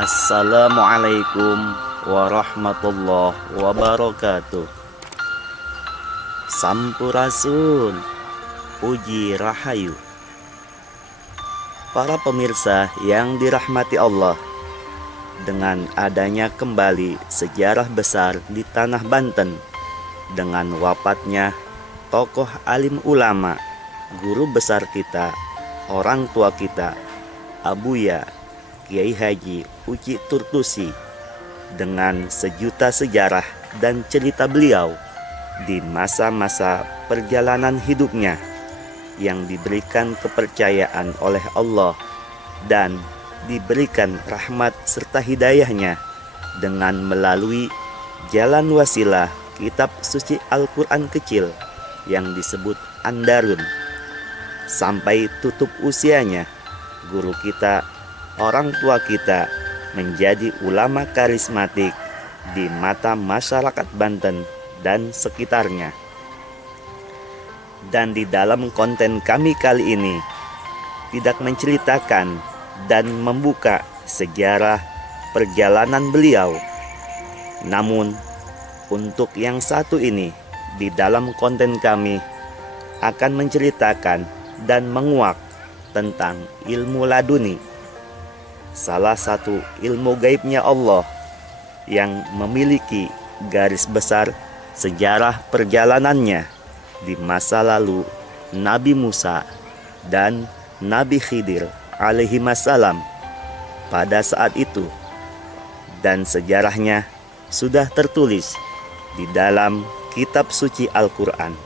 Assalamualaikum warahmatullahi wabarakatuh. Sampurasun, puji rahayu. Para pemirsa yang dirahmati Allah, dengan adanya kembali sejarah besar di tanah Banten dengan wafatnya tokoh alim ulama, guru besar kita, orang tua kita, Abuya Kiai Haji Uci Turtusi, dengan sejuta sejarah dan cerita beliau di masa-masa perjalanan hidupnya yang diberikan kepercayaan oleh Allah dan diberikan rahmat serta hidayahnya dengan melalui jalan wasilah kitab suci Al-Quran kecil yang disebut Andarun. Sampai tutup usianya, guru kita, orang tua kita menjadi ulama karismatik di mata masyarakat Banten dan sekitarnya. Dan di dalam konten kami kali ini tidak menceritakan dan membuka sejarah perjalanan beliau. Namun untuk yang satu ini, di dalam konten kami akan menceritakan dan menguak tentang ilmu laduni, salah satu ilmu gaibnya Allah yang memiliki garis besar sejarah perjalanannya di masa lalu Nabi Musa dan Nabi Khidir alaihimassalam pada saat itu, dan sejarahnya sudah tertulis di dalam kitab suci Al-Quran.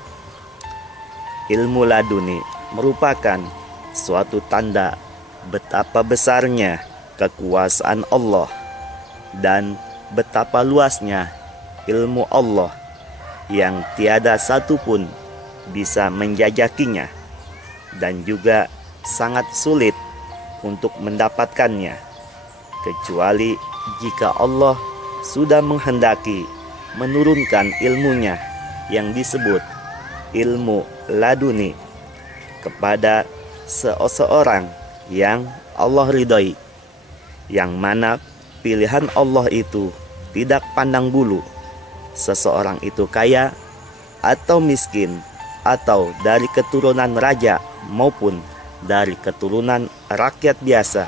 Ilmu laduni merupakan suatu tanda betapa besarnya kekuasaan Allah dan betapa luasnya ilmu Allah yang tiada satupun bisa menjajakinya, dan juga sangat sulit untuk mendapatkannya kecuali jika Allah sudah menghendaki menurunkan ilmunya yang disebut ilmu laduni kepada seseorang yang Allah ridhoi, yang mana pilihan Allah itu tidak pandang bulu, seseorang itu kaya atau miskin, atau dari keturunan raja maupun dari keturunan rakyat biasa.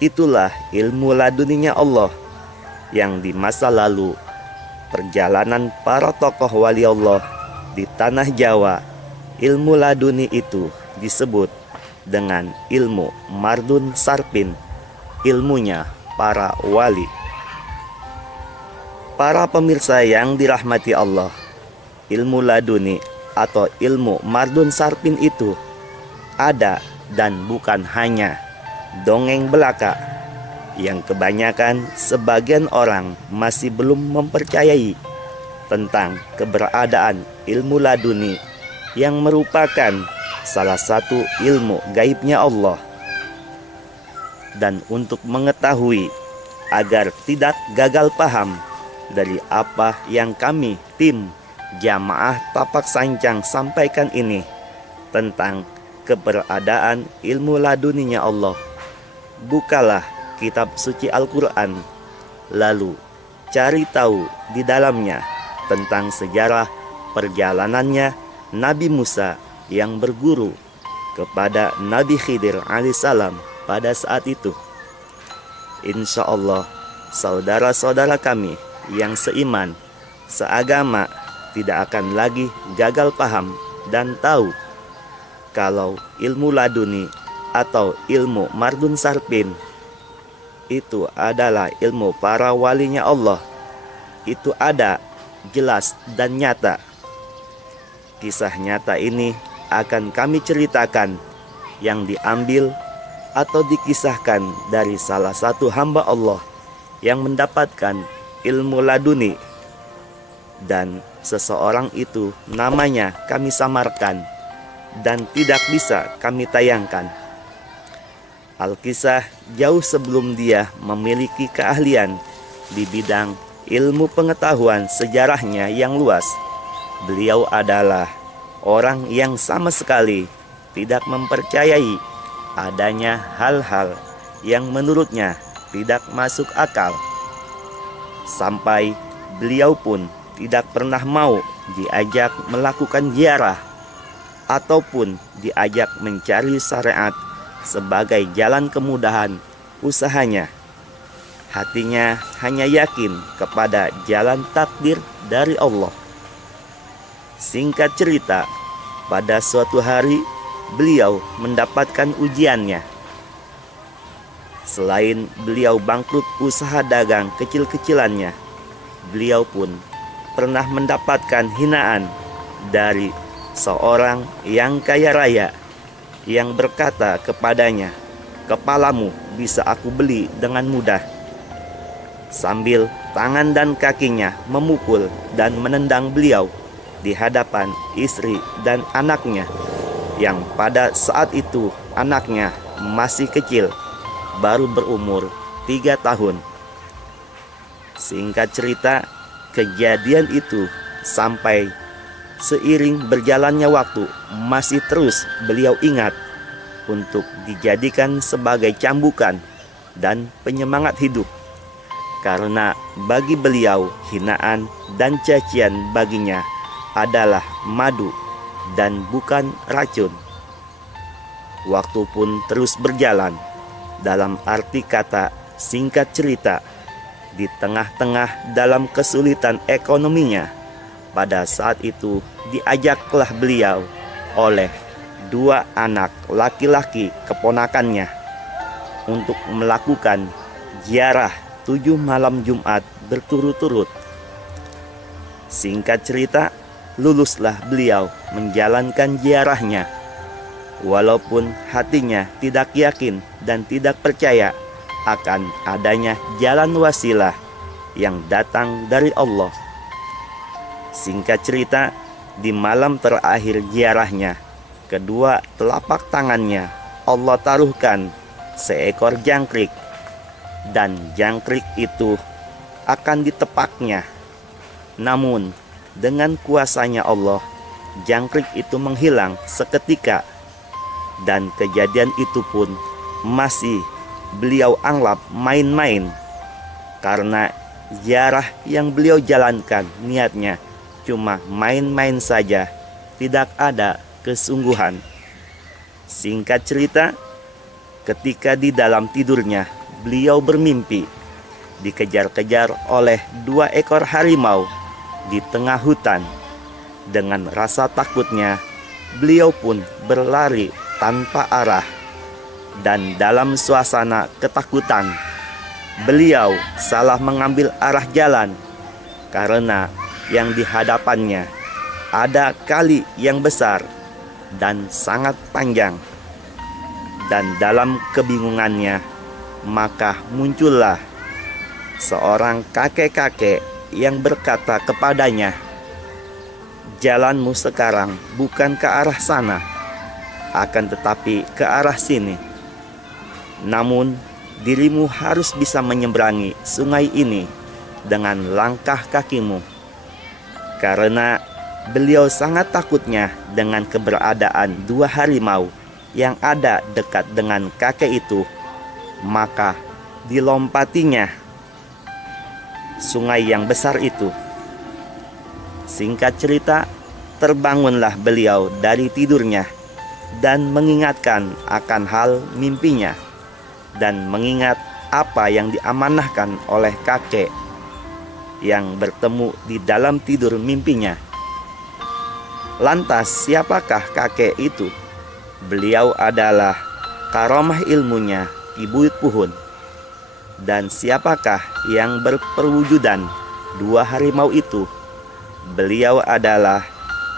Itulah ilmu laduninya Allah yang di masa lalu perjalanan para tokoh wali Allah di tanah Jawa, ilmu laduni itu disebut dengan ilmu Mardun Sarpin, ilmunya para wali. Para pemirsa yang dirahmati Allah, ilmu laduni atau ilmu Mardun Sarpin itu ada dan bukan hanya dongeng belaka yang kebanyakan sebagian orang masih belum mempercayai tentang keberadaan ilmu laduni yang merupakan salah satu ilmu gaibnya Allah. Dan untuk mengetahui agar tidak gagal paham dari apa yang kami tim Jamaah Tapak Sancang sampaikan ini tentang keberadaan ilmu laduninya Allah, bukalah kitab suci Al-Quran, lalu cari tahu di dalamnya tentang sejarah perjalanannya Nabi Musa yang berguru kepada Nabi Khidir alaihissalam pada saat itu. Insya Allah saudara-saudara kami yang seiman, seagama tidak akan lagi gagal paham dan tahu kalau ilmu laduni atau ilmu Mardun Sarpin itu adalah ilmu para walinya Allah. Itu ada jelas dan nyata. Kisah nyata ini akan kami ceritakan yang diambil atau dikisahkan dari salah satu hamba Allah yang mendapatkan ilmu laduni, dan seseorang itu namanya kami samarkan dan tidak bisa kami tayangkan. Alkisah jauh sebelum dia memiliki keahlian di bidang ilmu pengetahuan sejarahnya yang luas. Beliau adalah orang yang sama sekali tidak mempercayai adanya hal-hal yang menurutnya tidak masuk akal. Sampai beliau pun tidak pernah mau diajak melakukan ziarah ataupun diajak mencari syariat sebagai jalan kemudahan usahanya. Hatinya hanya yakin kepada jalan takdir dari Allah. Singkat cerita, pada suatu hari beliau mendapatkan ujiannya. Selain beliau bangkrut usaha dagang kecil-kecilannya, beliau pun pernah mendapatkan hinaan dari seorang yang kaya raya yang berkata kepadanya, "Kepalamu bisa aku beli dengan mudah." Sambil tangan dan kakinya memukul dan menendang beliau di hadapan istri dan anaknya, yang pada saat itu anaknya masih kecil, baru berumur 3 tahun. Singkat cerita, kejadian itu sampai seiring berjalannya waktu masih terus beliau ingat untuk dijadikan sebagai cambukan dan penyemangat hidup. Karena bagi beliau hinaan dan cacian baginya adalah madu dan bukan racun. Waktu pun terus berjalan. Dalam arti kata singkat cerita, di tengah-tengah dalam kesulitan ekonominya, pada saat itu diajaklah beliau oleh 2 anak laki-laki keponakannya untuk melakukan ziarah 7 malam Jumat berturut-turut. Singkat cerita, luluslah beliau menjalankan ziarahnya, walaupun hatinya tidak yakin dan tidak percaya akan adanya jalan wasilah yang datang dari Allah. Singkat cerita, di malam terakhir ziarahnya, kedua telapak tangannya Allah taruhkan seekor jangkrik, dan jangkrik itu akan ditepaknya. Namun dengan kuasanya Allah, jangkrik itu menghilang seketika, dan kejadian itu pun masih beliau anggap main-main, karena ziarah yang beliau jalankan niatnya cuma main-main saja, tidak ada kesungguhan. Singkat cerita, ketika di dalam tidurnya beliau bermimpi dikejar-kejar oleh 2 ekor harimau di tengah hutan. Dengan rasa takutnya, beliau pun berlari tanpa arah, dan dalam suasana ketakutan beliau salah mengambil arah jalan karena yang di hadapannya ada kali yang besar dan sangat panjang. Dan dalam kebingungannya, maka muncullah seorang kakek-kakek yang berkata kepadanya, "Jalanmu sekarang bukan ke arah sana, akan tetapi ke arah sini. Namun dirimu harus bisa menyeberangi sungai ini dengan langkah kakimu." Karena beliau sangat takutnya dengan keberadaan 2 harimau yang ada dekat dengan kakek itu, maka dilompatinya sungai yang besar itu. Singkat cerita, terbangunlah beliau dari tidurnya dan mengingatkan akan hal mimpinya, dan mengingat apa yang diamanahkan oleh kakek yang bertemu di dalam tidur mimpinya. Lantas siapakah kakek itu? Beliau adalah karomah ilmunya Ki Buyut Puhun. Dan siapakah yang berperwujudan 2 harimau itu? Beliau adalah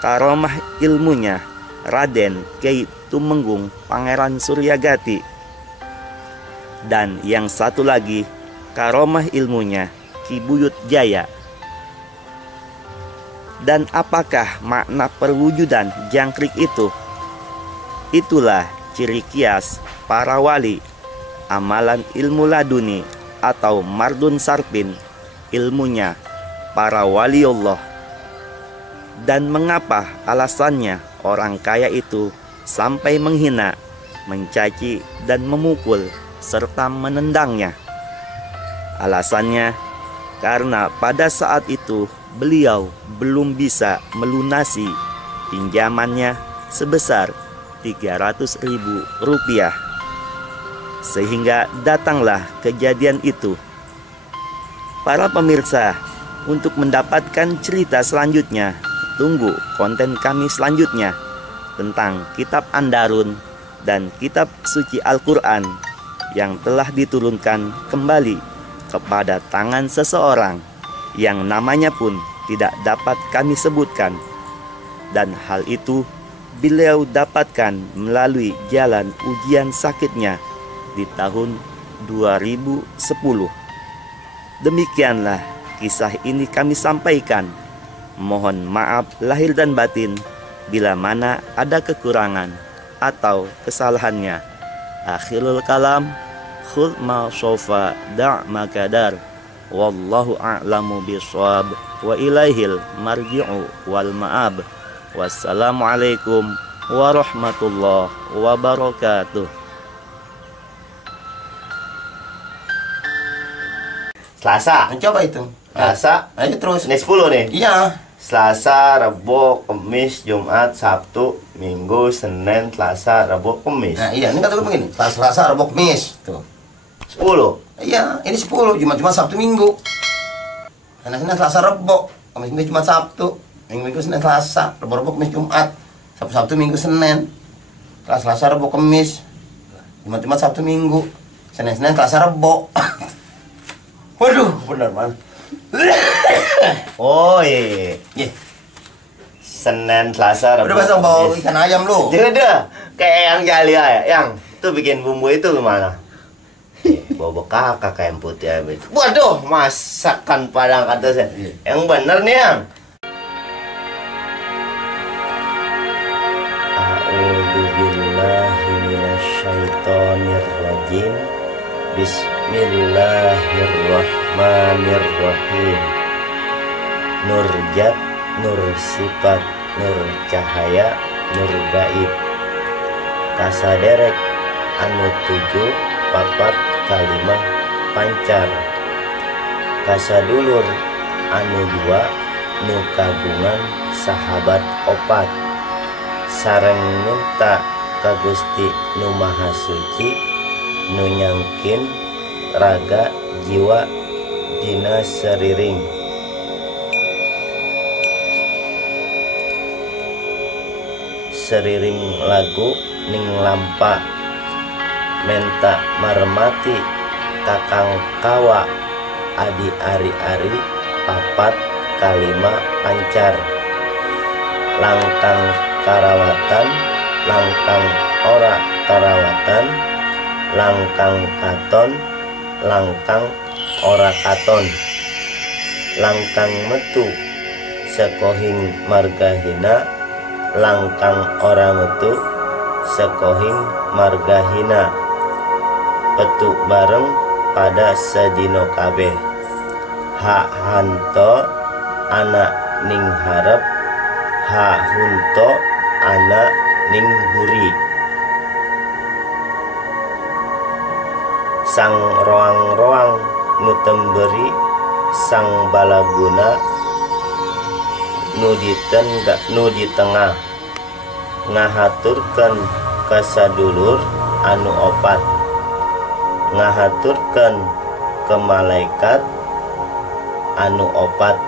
karomah ilmunya Raden Kyai Tumenggung Pangeran Suryagati. Dan yang satu lagi karomah ilmunya Ki Buyut Jaya. Dan apakah makna perwujudan jangkrik itu? Itulah ciri kias para wali, amalan ilmu laduni atau mardun sarpin, ilmunya para wali Allah. Dan mengapa alasannya orang kaya itu sampai menghina, mencaci dan memukul serta menendangnya? Alasannya karena pada saat itu beliau belum bisa melunasi pinjamannya sebesar 300.000 rupiah. Sehingga datanglah kejadian itu. Para pemirsa, untuk mendapatkan cerita selanjutnya, tunggu konten kami selanjutnya tentang kitab An-Darun dan kitab suci Al-Quran yang telah diturunkan kembali kepada tangan seseorang yang namanya pun tidak dapat kami sebutkan. Dan hal itu beliau dapatkan melalui jalan ujian sakitnya di tahun 2010. Demikianlah kisah ini kami sampaikan. Mohon maaf lahir dan batin bila mana ada kekurangan atau kesalahannya. Akhirul kalam, khudh ma sofa da' ma kadar. Wallahu a'lamu bishawab wa ilaihil marji'u wal ma'ab. Wassalamualaikum warahmatullahi wabarakatuh. Selasa. Mencoba itu. Selasa. Ayo terus. Ini 10 nih. Iya. Selasa, Rabu, Kamis, Jumat, Sabtu, Minggu, Senin, Selasa, Rabu, Kamis. Nah, iya, ini kata gue begini. Selasa, Rabu, Kamis. Tuh. 10. Iya, ini 10. Jumat, Sabtu, Minggu. Senin, Selasa, Rabu. Kamis, Jumat, Sabtu. Minggu, Senin, Selasa. Rabu, Kamis, Jumat. Sabtu, Minggu, Senin. Selasa, Rabu, Kamis. Jumat, Sabtu, Minggu. Senin, Selasa, Rabu. Waduh, benar man. Oh iya. Iya. Senin, Selasa, Rabu. Udah pasang bawa Kamis. ikan ayam lu. Udah. Kayak yang jali ya. Yang tuh bikin bumbu itu gimana? Bawa kakak kayak putih habis. Waduh, masakan Padang kata saya. Yang bener nih yang. A'udzubillahi minasyaitonirrajim. Bismillahirrahmanirrahim. Nur zat, nur sifat, nur cahaya, nur gaib. Kasaderek anu 7 papat kalimah pancar. Kasadulur anu 2 nu kagungan sahabat opat. Sareng nyunta ka Gusti nu Maha Suci nu nyangkin raga jiwa dina seriring. Seriring lagu ning lampa menta marmati kakang kawa adi ari-ari papat kalima pancar. Langkang karawatan, langkang ora karawatan, langkang katon, langkang ora katon. Langkang metu sekohing margahina, langkang ora metu sekohing margahina. Petu bareng pada sedino kabeh. Hak hanto anak ning harep, hak hunto anak ning buri. Sang roang-roang nu temberi, sang balaguna nu di tengah. Ngahaturkeun ka sadulur anu opat, ngahaturkeun ke malaikat anu opat.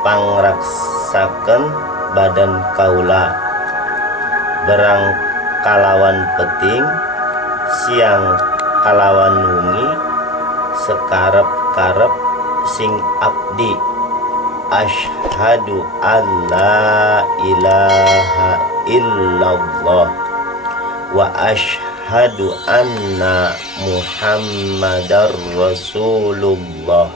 Pangraksakeun badan kaula, berang kalawan peting, siang kalawan wengi, sekarep-karep sing abdi. Asyhadu alla ilaha illallah wa asyhadu anna Muhammadar Rasulullah.